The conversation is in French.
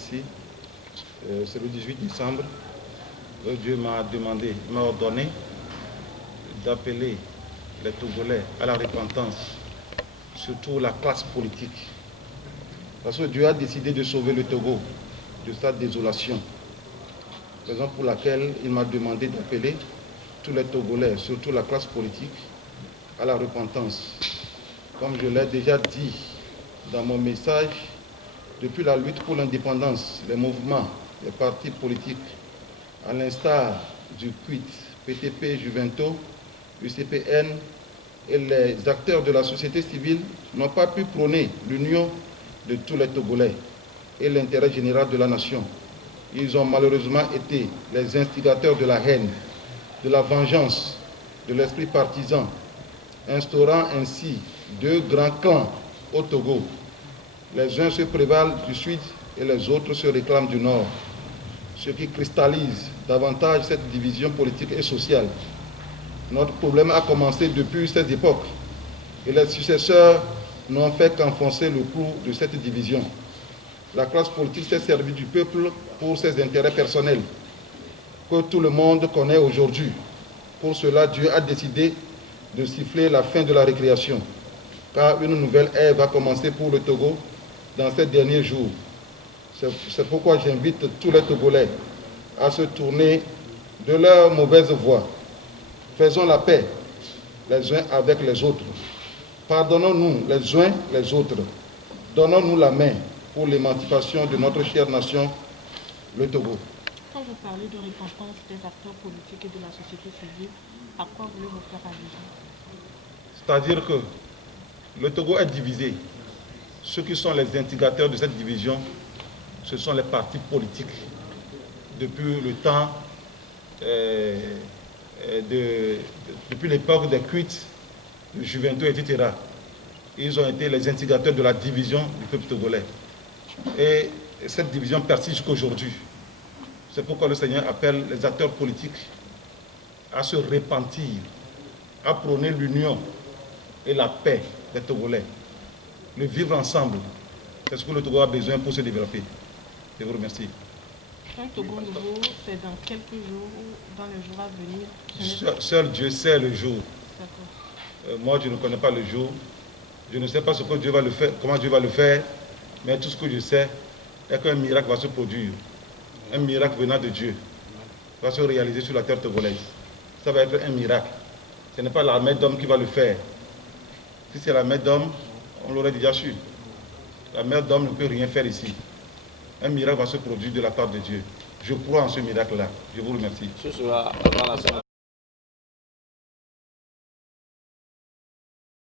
merci. C'est le 18 décembre. Dieu m'a ordonné d'appeler les Togolais à la repentance, surtout la classe politique. Parce que Dieu a décidé de sauver le Togo de sa désolation. Raison pour laquelle il m'a demandé d'appeler tous les Togolais, surtout la classe politique, à la repentance. Comme je l'ai déjà dit dans mon message, depuis la lutte pour l'indépendance, les mouvements, les partis politiques, à l'instar du QUIT, PTP, Juvento, UCPN et les acteurs de la société civile n'ont pas pu prôner l'union de tous les Togolais et l'intérêt général de la nation. Ils ont malheureusement été les instigateurs de la haine, de la vengeance, de l'esprit partisan, instaurant ainsi deux grands clans au Togo. Les uns se prévalent du sud et les autres se réclament du nord, ce qui cristallise davantage cette division politique et sociale. Notre problème a commencé depuis cette époque et les successeurs n'ont fait qu'enfoncer le clou de cette division. La classe politique s'est servie du peuple pour ses intérêts personnels, que tout le monde connaît aujourd'hui. Pour cela, Dieu a décidé de siffler la fin de la récréation, car une nouvelle ère va commencer pour le Togo dans ces derniers jours. C'est pourquoi j'invite tous les Togolais à se tourner de leur mauvaise voie. Faisons la paix les uns avec les autres. Pardonnons-nous les uns les autres. Donnons-nous la main pour l'émancipation de notre chère nation, le Togo. Quand vous parlez de repentance des acteurs politiques et de la société civile, à quoi voulez-vous faire allusion? C'est-à-dire que le Togo est divisé. Ceux qui sont les instigateurs de cette division, ce sont les partis politiques. Depuis le temps, depuis l'époque des QUIT, de Juvento, etc. Ils ont été les instigateurs de la division du peuple togolais. Et cette division persiste jusqu'aujourd'hui. C'est pourquoi le Seigneur appelle les acteurs politiques à se repentir, à prôner l'union et la paix des Togolais. Le vivre ensemble, c'est ce que le Togo a besoin pour se développer. Je vous remercie. Un Togo nouveau, c'est dans quelques jours ou dans les jours à venir? Seul Dieu sait le jour. Moi, je ne connais pas le jour. Je ne sais pas ce que Dieu va le faire, comment Dieu va le faire, mais tout ce que je sais est qu'un miracle va se produire. Un miracle venant de Dieu va se réaliser sur la terre togolaise. Ça va être un miracle. Ce n'est pas la main d'homme qui va le faire. Si c'est la main d'homme, on l'aurait déjà su. La main d'homme ne peut rien faire ici. Un miracle va se produire de la part de Dieu. Je crois en ce miracle-là. Je vous remercie.